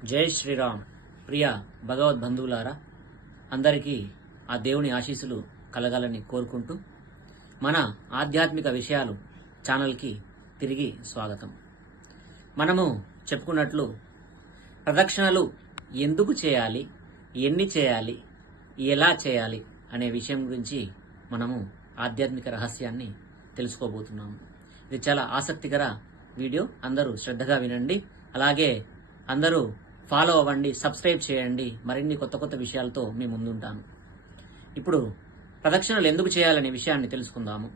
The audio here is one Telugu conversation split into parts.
జై శ్రీరామ్. ప్రియ భగవద్ బంధువులారా, అందరికీ ఆ దేవుని ఆశీస్సులు కలగాలని కోరుకుంటూ మన ఆధ్యాత్మిక విషయాలు ఛానల్కి తిరిగి స్వాగతం. మనము చెప్పుకున్నట్లు ప్రదక్షిణలు ఎందుకు చేయాలి, ఎన్ని చేయాలి, ఎలా చేయాలి అనే విషయం గురించి మనము ఆధ్యాత్మిక రహస్యాన్ని తెలుసుకోబోతున్నాము. ఇది చాలా ఆసక్తికర వీడియో. అందరూ శ్రద్ధగా వినండి. అలాగే అందరూ ఫాలో అవ్వండి, సబ్స్క్రైబ్ చేయండి. మరిన్ని కొత్త కొత్త విషయాలతో మీ ముందుంటాను. ఇప్పుడు ప్రదక్షిణలు ఎందుకు చేయాలనే విషయాన్ని తెలుసుకుందాము.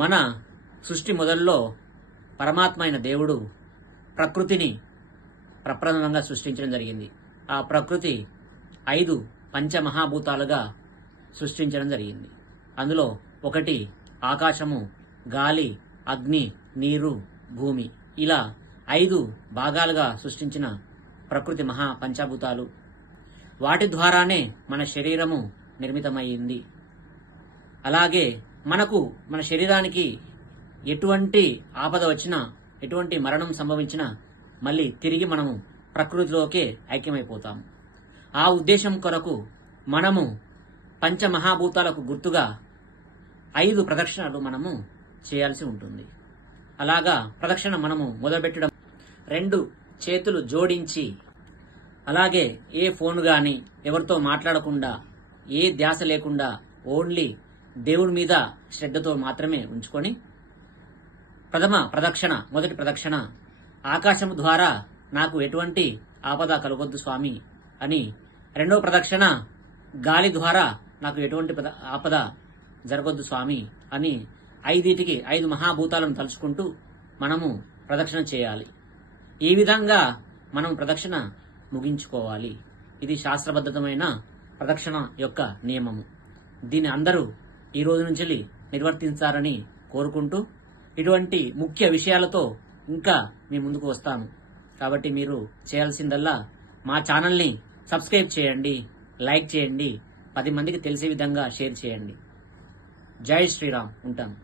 మన సృష్టి మొదల్లో పరమాత్మ అయిన దేవుడు ప్రకృతిని ప్రప్రథమంగా సృష్టించడం జరిగింది. ఆ ప్రకృతి 5 పంచమహాభూతాలుగా సృష్టించడం జరిగింది. అందులో ఒకటి ఆకాశము, గాలి, అగ్ని, నీరు, భూమి. ఇలా 5 భాగాలుగా సృష్టించిన ప్రకృతి మహా పంచభూతాలు. వాటి ద్వారానే మన శరీరము నిర్మితమైంది. అలాగే మన శరీరానికి ఎటువంటి ఆపద వచ్చినా, ఎటువంటి మరణం సంభవించినా మళ్ళీ తిరిగి మనము ప్రకృతిలోకే ఐక్యమైపోతాము. ఆ ఉద్దేశం కొరకు మనము పంచమహాభూతాలకు గుర్తుగా 5 ప్రదక్షిణలు మనము చేయాల్సి ఉంటుంది. అలాగా ప్రదక్షిణ మనము మొదలుపెట్టడం 2 చేతులు జోడించి, అలాగే ఏ ఫోన్ గాని ఎవరితో మాట్లాడకుండా, ఏ ధ్యాస లేకుండా ఓన్లీ దేవుడి మీద శ్రద్ధతో మాత్రమే ఉంచుకొని మొదటి ప్రదక్షిణ ఆకాశము ద్వారా నాకు ఎటువంటి ఆపద కలగొద్దు స్వామి అని, రెండవ ప్రదక్షిణ గాలి ద్వారా నాకు ఎటువంటి ఆపద జరగొద్దు స్వామి అని 5 మహాభూతాలను తలుచుకుంటూ మనము ప్రదక్షిణ చేయాలి. ఈ విధంగా మనం ప్రదక్షిణ ముగించుకోవాలి. ఇది శాస్త్రబద్ధమైన ప్రదక్షిణ యొక్క నియమము. దీన్ని అందరూ ఈ రోజు నుంచి నిర్వర్తించాలని కోరుకుంటూ, ఇటువంటి ముఖ్య విషయాలతో ఇంకా మీ ముందుకు వస్తాము. కాబట్టి మీరు చేయాల్సిందల్లా మా ఛానల్ని సబ్స్క్రైబ్ చేయండి, లైక్ చేయండి, 10 మందికి తెలిసే విధంగా షేర్ చేయండి. జై శ్రీరామ్. ఉంటాను.